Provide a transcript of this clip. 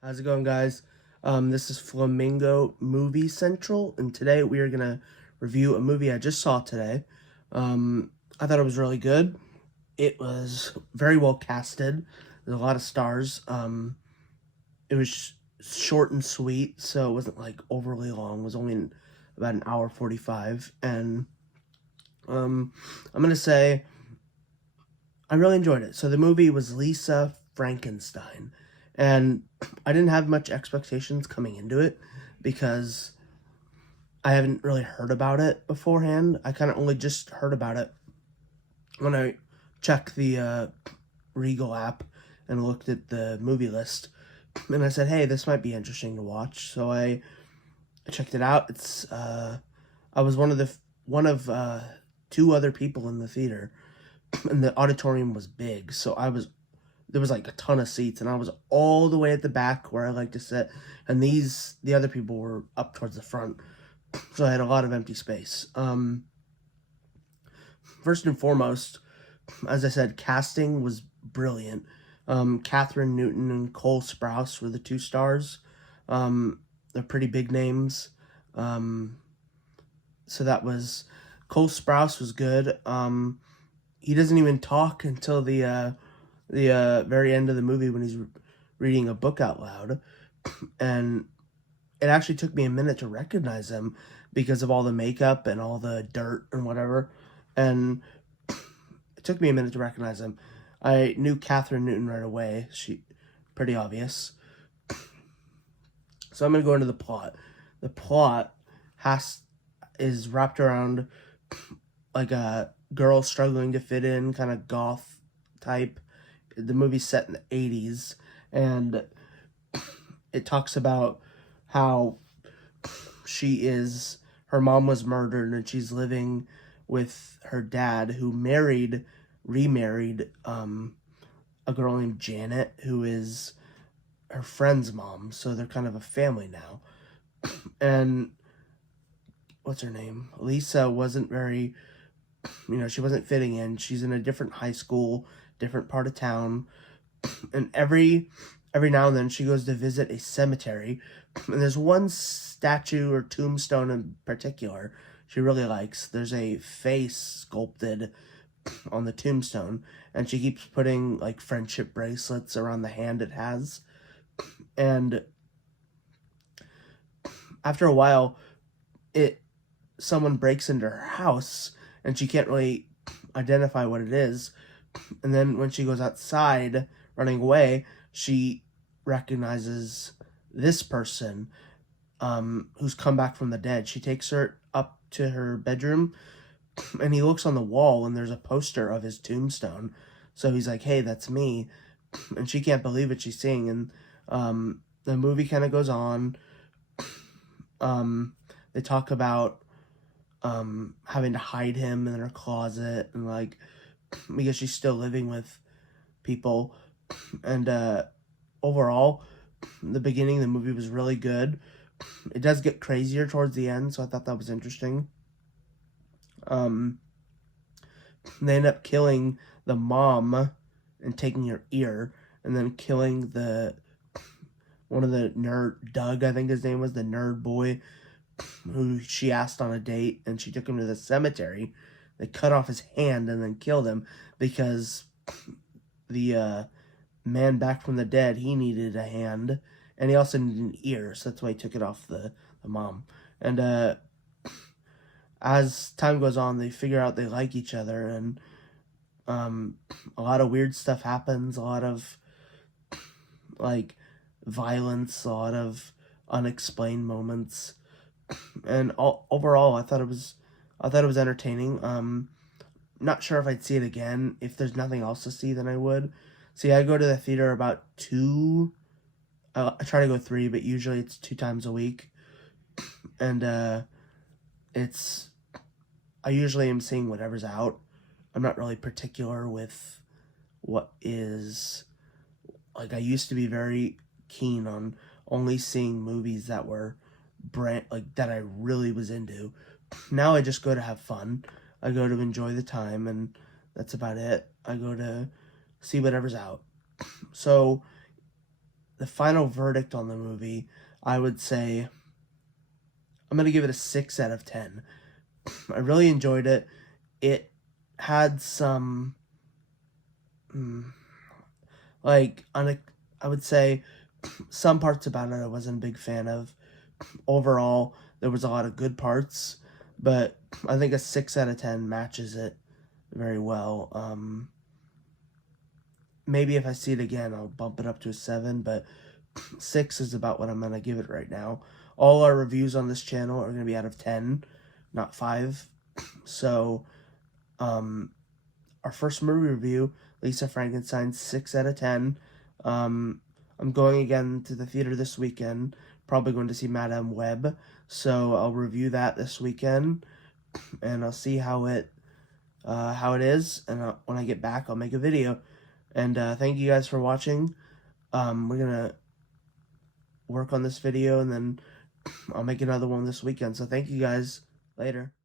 How's it going, guys? This is Flamingo Movie Central, and today we are gonna review a movie I just saw today. I thought it was really good. It was very well casted. There's a lot of stars. It was short and sweet, so it wasn't like overly long. It was only about an hour 45, and I'm gonna say I really enjoyed it. So the movie was Lisa Frankenstein, and I didn't have much expectations coming into it because I haven't really heard about it beforehand. I kind of only just heard about it when I checked the Regal app and looked at the movie list, and I said, "Hey, this might be interesting to watch." So I checked it out. I was one of two other people in the theater, and the auditorium was big, so there was like a ton of seats, and I was all the way at the back where I like to sit, and the other people were up towards the front, so I had a lot of empty space. First and foremost, as I said, casting was brilliant. Catherine Newton and Cole Sprouse were the two stars. They're pretty big names. Um, so that was Cole Sprouse was good. He doesn't even talk until the very end of the movie when he's reading a book out loud, and it actually took me a minute to recognize him because of all the makeup and all the dirt and whatever, and it took me a minute to recognize him. I knew Catherine Newton right away. She pretty obvious. So I'm gonna go into the plot. The plot has is wrapped around like a girl struggling to fit in, kind of goth type. The movie's set in the 80s, and it talks about how her mom was murdered, and she's living with her dad, who remarried a girl named Janet, who is her friend's mom. So they're kind of a family now. And what's her name? Lisa wasn't very, she wasn't fitting in. She's in a different high school, different part of town, and every now and then she goes to visit a cemetery, and there's one statue or tombstone in particular she really likes. There's a face sculpted on the tombstone, and she keeps putting like friendship bracelets around the hand it has. And after a while, it someone breaks into her house, and she can't really identify what it is. And then when she goes outside running away, she recognizes this person, who's come back from the dead. She takes her up to her bedroom, and he looks on the wall, and there's a poster of his tombstone. So he's like, "Hey, that's me," and she can't believe what she's seeing. And the movie kind of goes on. They talk about having to hide him in her closet, and like because she's still living with people. And overall, the beginning of the movie was really good. It does get crazier towards the end, so I thought that was interesting. Um, they end up killing the mom and taking her ear, and then killing the one of the nerd, Doug, I think his name was, the nerd boy, who she asked on a date, and she took him to the cemetery. They cut off his hand and then killed him because the man back from the dead, he needed a hand, and he also needed an ear, so that's why he took it off the mom. And as time goes on, they figure out they like each other, and a lot of weird stuff happens, a lot of like violence, a lot of unexplained moments, and overall, I thought it was entertaining. Not sure if I'd see it again. If there's nothing else to see, then I would. See, I go to the theater about two. I try to go three, but usually it's two times a week, and it's I usually am seeing whatever's out. I'm not really particular with what is like. I used to be very keen on only seeing movies that were brand like that I really was into. Now I just go to have fun. I go to enjoy the time, and that's about it. I go to see whatever's out. So the final verdict on the movie, I would say I'm going to give it a 6 out of 10. I really enjoyed it. It had some, like, I would say some parts about it I wasn't a big fan of. Overall, there was a lot of good parts, but I think a 6 out of 10 matches it very well. Maybe if I see it again, I'll bump it up to a 7, but 6 is about what I'm going to give it right now. All our reviews on this channel are going to be out of 10, not 5. So, our first movie review, Lisa Frankenstein, 6 out of 10. I'm going again to the theater this weekend, probably going to see Madame Web, so I'll review that this weekend, and I'll see how it is, and when I get back, I'll make a video. And thank you guys for watching. We're gonna work on this video, and then I'll make another one this weekend. So thank you guys. Later.